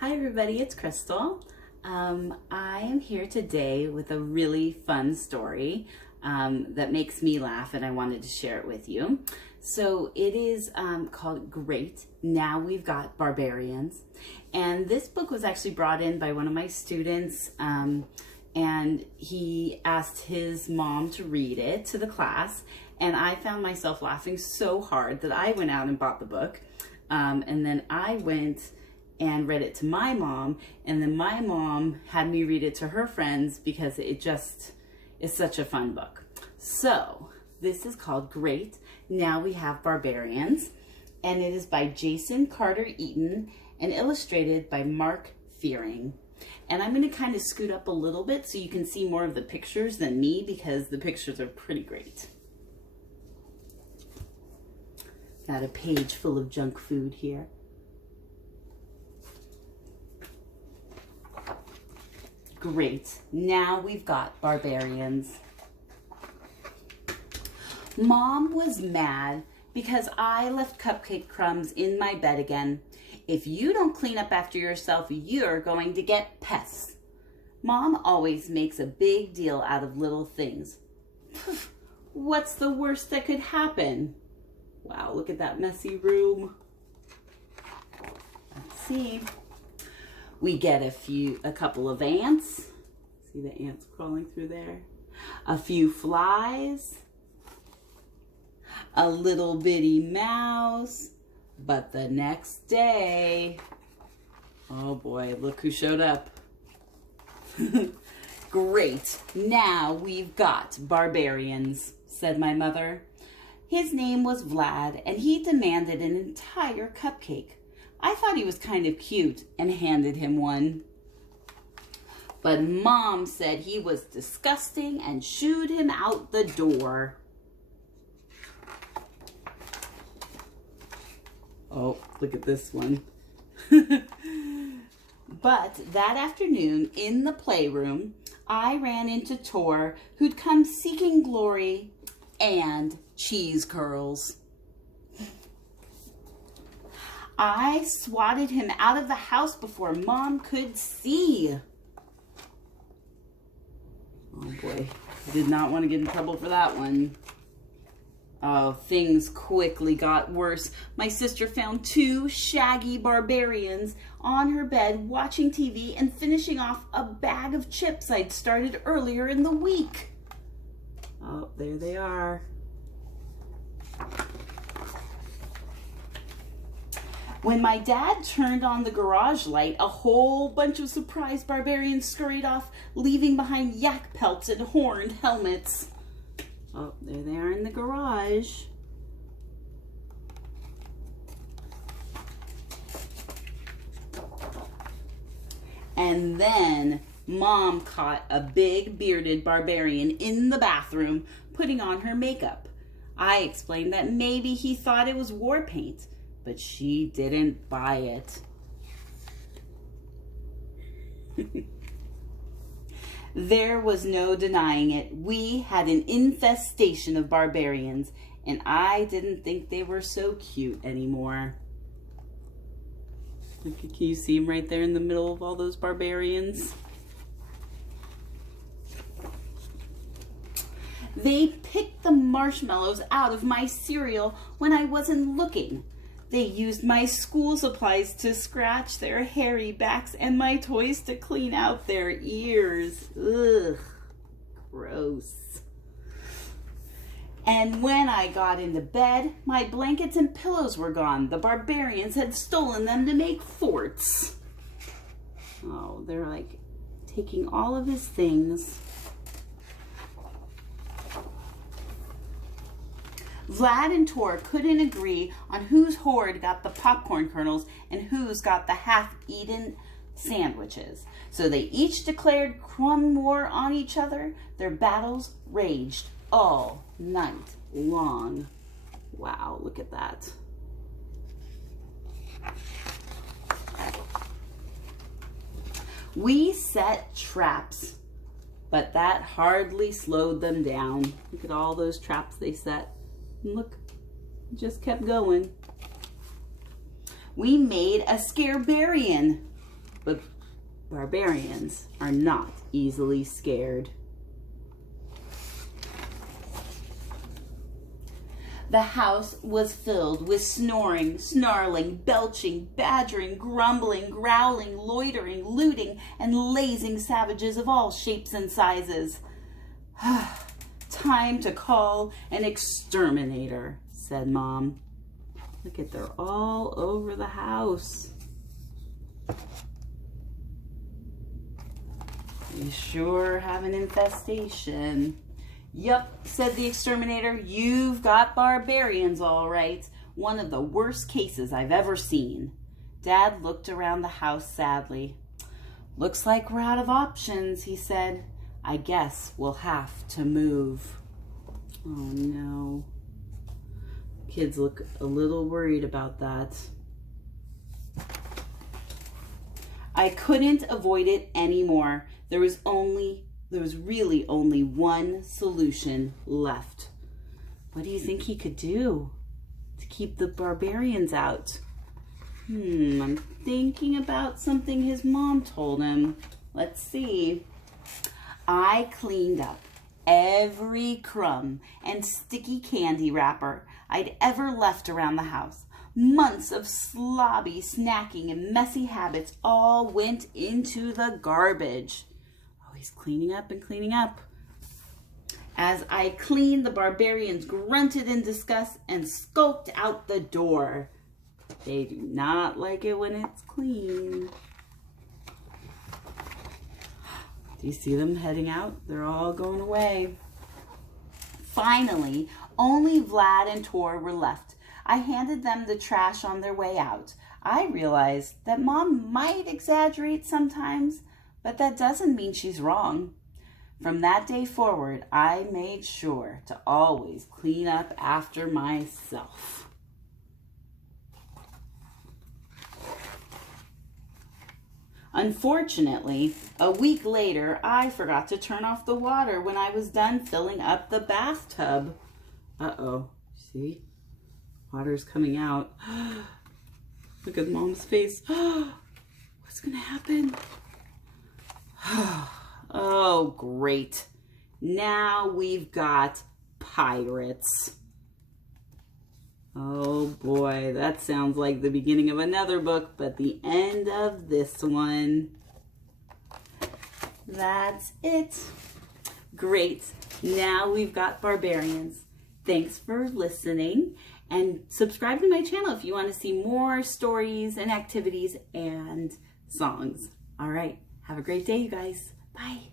Hi everybody, it's Crystal. I am here today with a really fun story that makes me laugh, and I wanted to share it with you. So it is called Great, Now We've Got Barbarians. And this book was actually brought in by one of my students, and he asked his mom to read it to the class. And I found myself laughing so hard that I went out and bought the book. And then I went and read it to my mom, and then my mom had me read it to her friends because it just is such a fun book. So this is called Great, Now We Have Barbarians, and it is by Jason Carter Eaton and illustrated by Mark Fearing. And I'm going to kind of scoot up a little bit so you can see more of the pictures than me, because the pictures are pretty great. Got a page full of junk food here. Great, now we've got barbarians. Mom was mad because I left cupcake crumbs in my bed again. If you don't clean up after yourself, you're going to get pests. Mom always makes a big deal out of little things. What's the worst that could happen? Wow, look at that messy room. Let's see. We get a couple of ants. See the ants crawling through there? A few flies. A little bitty mouse. But the next day, oh boy, look who showed up. Great, now we've got barbarians, said my mother. His name was Vlad, and he demanded an entire cupcake. I thought he was kind of cute and handed him one. But Mom said he was disgusting and shooed him out the door. Oh, look at this one. But that afternoon in the playroom, I ran into Tor, who'd come seeking glory and cheese curls. I swatted him out of the house before Mom could see. Oh boy, I did not want to get in trouble for that one. Oh, things quickly got worse. My sister found two shaggy barbarians on her bed watching TV and finishing off a bag of chips I'd started earlier in the week. Oh, there they are. When my dad turned on the garage light, a whole bunch of surprised barbarians scurried off, leaving behind yak pelts and horned helmets. Oh, there they are in the garage. And then Mom caught a big bearded barbarian in the bathroom putting on her makeup. I explained that maybe he thought it was war paint, but she didn't buy it. There was no denying it. We had an infestation of barbarians, and I didn't think they were so cute anymore. Can you see them right there in the middle of all those barbarians? They picked the marshmallows out of my cereal when I wasn't looking. They used my school supplies to scratch their hairy backs and my toys to clean out their ears. Ugh, gross. And when I got into bed, my blankets and pillows were gone. The barbarians had stolen them to make forts. Oh, they're like taking all of his things. Vlad and Tor couldn't agree on whose horde got the popcorn kernels and whose got the half-eaten sandwiches. So they each declared crumb war on each other. Their battles raged all night long. Wow, look at that. We set traps, but that hardly slowed them down. Look at all those traps they set. And look, it just kept going. We made a Scarbarian. But barbarians are not easily scared. The house was filled with snoring, snarling, belching, badgering, grumbling, growling, loitering, looting, and lazing savages of all shapes and sizes. Time to call an exterminator, said Mom. Look at, they're all over the house. We sure have an infestation. Yup, said the exterminator, you've got barbarians all right. One of the worst cases I've ever seen. Dad looked around the house sadly. Looks like we're out of options, he said. I guess we'll have to move. Oh no. Kids look a little worried about that. I couldn't avoid it anymore. There was really only one solution left. What do you think he could do to keep the barbarians out? I'm thinking about something his mom told him. Let's see. I cleaned up every crumb and sticky candy wrapper I'd ever left around the house. Months of slobby snacking and messy habits all went into the garbage. He's cleaning up and cleaning up. As I cleaned, the barbarians grunted in disgust and skulked out the door. They do not like it when it's clean. Do you see them heading out? They're all going away. Finally, only Vlad and Tor were left. I handed them the trash on their way out. I realized that Mom might exaggerate sometimes, but that doesn't mean she's wrong. From that day forward, I made sure to always clean up after myself. Unfortunately, a week later, I forgot to turn off the water when I was done filling up the bathtub. Uh-oh, see? Water's coming out. Look at Mom's face. What's gonna happen? Oh, great. Now we've got pirates. Oh boy, that sounds like the beginning of another book, but the end of this one. That's it. Great. Now we've got barbarians. Thanks for listening, and subscribe to my channel if you want to see more stories and activities and songs. All right. Have a great day, you guys. Bye.